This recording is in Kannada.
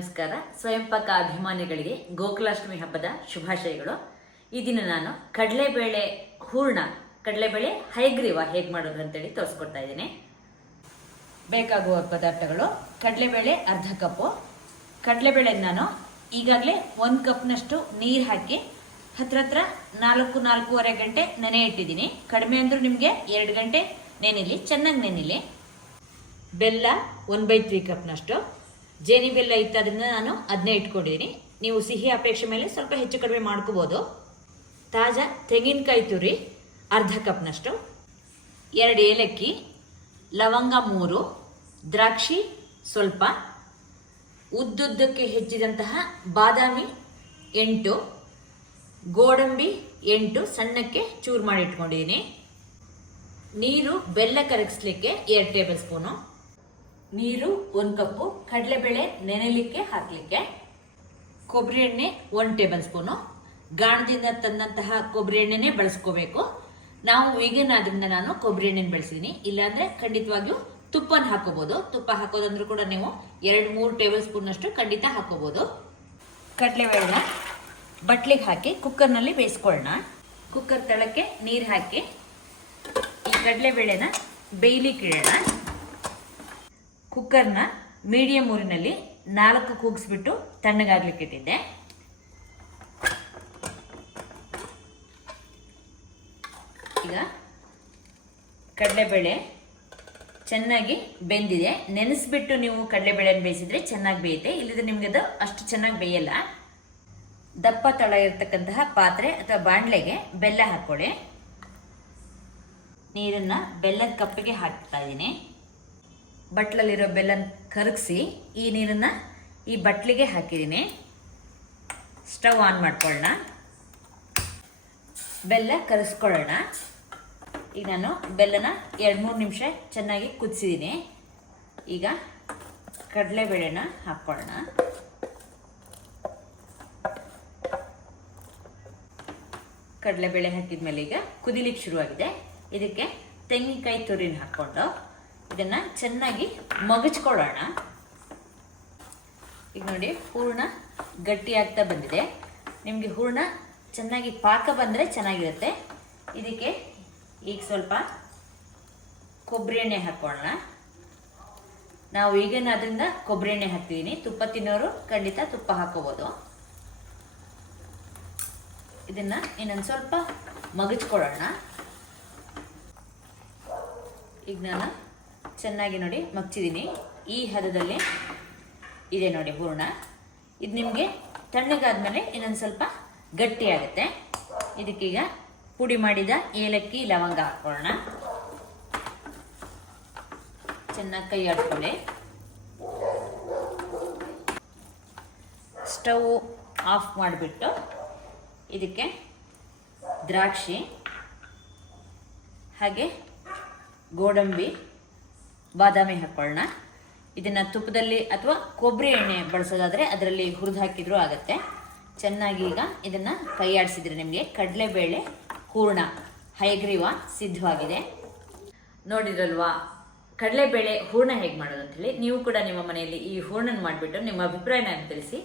ನಮಸ್ಕಾರ. ಸ್ವಯಂ ಪಾಕ ಅಭಿಮಾನಿಗಳಿಗೆ ಗೋಕುಲಾಷ್ಟಮಿ ಹಬ್ಬದ ಶುಭಾಶಯಗಳು. ಈ ದಿನ ನಾನು ಕಡಲೆಬೇಳೆ ಹೂರ್ಣ, ಕಡಲೆಬೇಳೆ ಹೈಗ್ರೀವ ಹೇಗೆ ಮಾಡೋದು ಅಂತೇಳಿ ತೋರಿಸ್ಕೊಡ್ತಾ ಇದ್ದೀನಿ. ಬೇಕಾಗುವ ಪದಾರ್ಥಗಳು: ಕಡಲೆಬೇಳೆ ಅರ್ಧ ಕಪ್ಪು. ಕಡಲೆಬೇಳೆ ನಾನು ಈಗಾಗಲೇ 1 ಕಪ್ನಷ್ಟು ನೀರು ಹಾಕಿ ಹತ್ರ 4-4.5 ಗಂಟೆ ನೆನೆ ಇಟ್ಟಿದ್ದೀನಿ. ಕಡಿಮೆ ಅಂದ್ರೂ ನಿಮಗೆ 2 ಗಂಟೆ ನೆನಿಲಿ, ಚೆನ್ನಾಗಿ ನೆನಿಲಿ. ಬೆಲ್ಲ 1/3 ಕಪ್ನಷ್ಟು. ಜೇನಿ ಬೆಲ್ಲ ಇತ್ತು, ಅದರಿಂದ ನಾನು ಅದನ್ನೇ ಇಟ್ಕೊಂಡಿದ್ದೀನಿ. ನೀವು ಸಿಹಿ ಅಪೇಕ್ಷೆ ಮೇಲೆ ಸ್ವಲ್ಪ ಹೆಚ್ಚು ಕಡಿಮೆ ಮಾಡ್ಕೋಬೋದು. ತಾಜಾ ತೆಂಗಿನಕಾಯಿ ತುರಿ ಅರ್ಧ ಕಪ್ನಷ್ಟು, 2 ಏಲಕ್ಕಿ, ಲವಂಗ 3, ದ್ರಾಕ್ಷಿ ಸ್ವಲ್ಪ, ಉದ್ದುದ್ದಕ್ಕೆ ಹೆಚ್ಚಿದಂತಹ ಬಾದಾಮಿ 8, ಗೋಡಂಬಿ 8 ಸಣ್ಣಕ್ಕೆ ಚೂರು ಮಾಡಿ ಇಟ್ಕೊಂಡಿದ್ದೀನಿ. ನೀರು ಬೆಲ್ಲ ಕರಗಿಸ್ಲಿಕ್ಕೆ 2 ಟೇಬಲ್ ಸ್ಪೂನು. ನೀರು 1 ಕಪ್ಪು. ಕಡಲೆಬೇಳೆ ನೆನೆಲಿಕ್ಕೆ ಹಾಕಲಿಕ್ಕೆ. ಕೊಬ್ಬರಿ ಎಣ್ಣೆ 1 ಟೇಬಲ್ ಸ್ಪೂನು. ಗಾಣದಿಂದ ತಂದಂತಹ ಕೊಬ್ಬರಿ ಎಣ್ಣೆನೇ ಬಳಸ್ಕೋಬೇಕು. ನಾವು ವೀಗನ್ ಆದ್ರಿಂದ ನಾನು ಕೊಬ್ಬರಿ ಎಣ್ಣೆನ ಬಳಸಿದ್ದೀನಿ. ಇಲ್ಲಾಂದ್ರೆ ಖಂಡಿತವಾಗಿಯೂ ತುಪ್ಪನ ಹಾಕೋಬಹುದು. ತುಪ್ಪ ಹಾಕೋದಂದ್ರೂ ಕೂಡ ನೀವು 2-3 ಟೇಬಲ್ ಸ್ಪೂನ್ ಅಷ್ಟು ಖಂಡಿತ ಹಾಕೋಬಹುದು. ಕಡಲೆಬೇಳೆನ ಬಟ್ಲಿಗೆ ಹಾಕಿ ಕುಕ್ಕರ್ನಲ್ಲಿ ಬೇಯಿಸ್ಕೊಳ್ಳೋಣ. ಕುಕ್ಕರ್ ತಳಕ್ಕೆ ನೀರು ಹಾಕಿ ಈ ಕಡಲೆಬೇಳೆನ ಬೇಯ್ಲಿಕ್ಕೆ ಇಡೋಣ. ಕುಕ್ಕರ್ನ ಮೀಡಿಯಂ ಊರಿನಲ್ಲಿ 4 ಕೂಗಿಸ್ಬಿಟ್ಟು ತಣ್ಣಗಾಗ್ಲಿಕ್ಕೆ ಇಟ್ಟಿದ್ದೆ. ಈಗ ಕಡಲೆಬೇಳೆ ಚೆನ್ನಾಗಿ ಬೆಂದಿದೆ. ನೆನೆಸ್ಬಿಟ್ಟು ನೀವು ಕಡಲೆಬೇಳೆನ ಬೇಯಿಸಿದ್ರೆ ಚೆನ್ನಾಗಿ ಬೇಯುತ್ತೆ. ಇಲ್ಲದ್ರೆ ನಿಮ್ಗೆ ಅದು ಅಷ್ಟು ಚೆನ್ನಾಗಿ ಬೇಯಲ್ಲ. ದಪ್ಪ ತಳ ಇರತಕ್ಕಂತಹ ಪಾತ್ರೆ ಅಥವಾ ಬಾಣಲೆಗೆ ಬೆಲ್ಲ ಹಾಕೊಳ್ಳಿ. ನೀರನ್ನ ಬೆಲ್ಲದ ಕಪ್ಪಿಗೆ ಹಾಕ್ತಾ ಇದ್ದೀನಿ. ಬಟ್ಲಲ್ಲಿರೋ ಬೆಲ್ಲ ಕರಗಿಸಿ ಈ ನೀರನ್ನ ಈ ಬಟ್ಲಿಗೆ ಹಾಕಿದ್ದೀನಿ. ಸ್ಟವ್ ಆನ್ ಮಾಡ್ಕೊಳ್ಳೋಣ. ಬೆಲ್ಲ ಕರಗಿಸ್ಕೊಳ್ಳೋಣ. ಈಗ ನಾನು ಬೆಲ್ಲನ 2-3 ನಿಮಿಷ ಚೆನ್ನಾಗಿ ಕುದಿಸಿದ್ದೀನಿ. ಈಗ ಕಡಲೆಬೇಳೆನ ಹಾಕ್ಕೊಳ್ಳೋಣ. ಕಡಲೆಬೇಳೆ ಹಾಕಿದ್ಮೇಲೆ ಈಗ ಕುದಿಲಿಕ್ಕೆ ಶುರುವಾಗಿದೆ. ಇದಕ್ಕೆ ತೆಂಗಿನಕಾಯಿ ತುರಿನ ಹಾಕ್ಕೊಂಡು ಇದನ್ನ ಚೆನ್ನಾಗಿ ಮಗಚ್ಕೊಳ್ಳೋಣ. ಈಗ ನೋಡಿ, ಹೂರ್ಣ ಗಟ್ಟಿ ಆಗ್ತಾ ಬಂದಿದೆ. ನಿಮಗೆ ಹೂರ್ಣ ಚೆನ್ನಾಗಿ ಪಾಕ ಬಂದರೆ ಚೆನ್ನಾಗಿರುತ್ತೆ. ಇದಕ್ಕೆ ಈಗ ಸ್ವಲ್ಪ ಕೊಬ್ಬರಿ ಎಣ್ಣೆ ಹಾಕೊಳ್ಳೋಣ. ನಾವು ಈಗೇನಾದ್ರಿಂದ ಕೊಬ್ಬರಿ ಎಣ್ಣೆ ಹಾಕ್ತಿದ್ದೀನಿ. ತುಪ್ಪ ತಿನ್ನೋರು ಖಂಡಿತ ತುಪ್ಪ ಹಾಕೋಬೋದು. ಇದನ್ನ ಇನ್ನೊಂದು ಸ್ವಲ್ಪ ಮಗಚ್ಕೊಳ್ಳೋಣ. ಈಗ ನಾನು ಚೆನ್ನಾಗಿ ನೋಡಿ ಮಗ್ಚಿದ್ದೀನಿ. ಈ ಹದದಲ್ಲಿ ಇದೆ ನೋಡಿ ಹೂರ್ಣ. ಇದು ನಿಮಗೆ ತಣ್ಣಗಾದ್ಮೇಲೆ ಇನ್ನೊಂದು ಸ್ವಲ್ಪ ಗಟ್ಟಿ ಆಗುತ್ತೆ. ಇದಕ್ಕೀಗ ಪುಡಿ ಮಾಡಿದ ಏಲಕ್ಕಿ, ಲವಂಗ ಹಾಕೊಳ್ಳೋಣ. ಚೆನ್ನಾಗಿ ಕೈ ಆಡ್ಕೊಳ್ಳಿ. ಸ್ಟವ್ ಆಫ್ ಮಾಡಿಬಿಟ್ಟು ಇದಕ್ಕೆ ದ್ರಾಕ್ಷಿ ಹಾಗೆ ಗೋಡಂಬಿ, ಬಾದಾಮಿ ಹಾಕೊಳ್ಳೋಣ. ಇದನ್ನು ತುಪ್ಪದಲ್ಲಿ ಅಥವಾ ಕೊಬ್ಬರಿ ಎಣ್ಣೆ ಬಳಸೋದಾದರೆ ಅದರಲ್ಲಿ ಹುರಿದು ಹಾಕಿದ್ರೂ ಆಗುತ್ತೆ. ಚೆನ್ನಾಗಿ ಈಗ ಇದನ್ನು ಕೈ ಆಡಿಸಿದ್ರೆ ನಿಮಗೆ ಕಡಲೆಬೇಳೆ ಹೂರ್ಣ ಹೈಗ್ರೀವ ಸಿದ್ಧವಾಗಿದೆ. ನೋಡಿದ್ರಲ್ವಾ ಕಡಲೆಬೇಳೆ ಹೂರ್ಣ ಹೇಗೆ ಮಾಡೋದು ಅಂತೇಳಿ. ನೀವು ಕೂಡ ನಿಮ್ಮ ಮನೆಯಲ್ಲಿ ಈ ಹೂರ್ಣನ ಮಾಡಿಬಿಟ್ಟು ನಿಮ್ಮ ಅಭಿಪ್ರಾಯನ ತಿಳಿಸಿ.